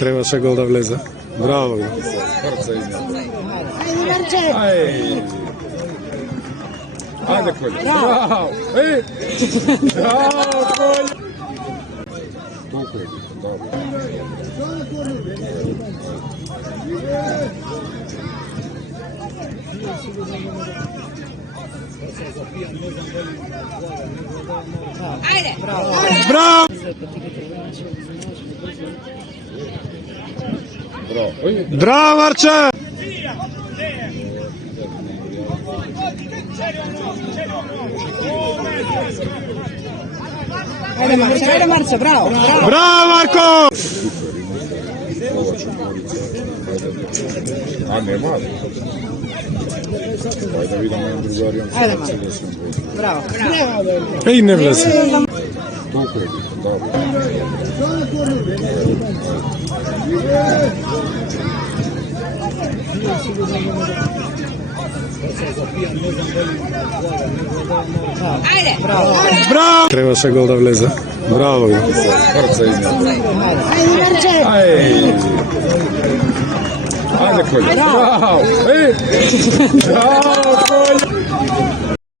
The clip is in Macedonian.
Требаше гол да влезе. Браво. Ајде, Коља. Браво! Еј! Браво, Коља! Толку е битен, да. Ајде! Браво! Браво, Арче! Ајде Марче, браво! Браво, Марко! А, нема? Ајде да видам на другаријан. Ајде Марче, браво! Еј, не влезе. Толку е битен, да. Ајде! Браво! Требаше гол да влезе. Браво. Ајде, Коља. Браво! Еј! Браво, Коља!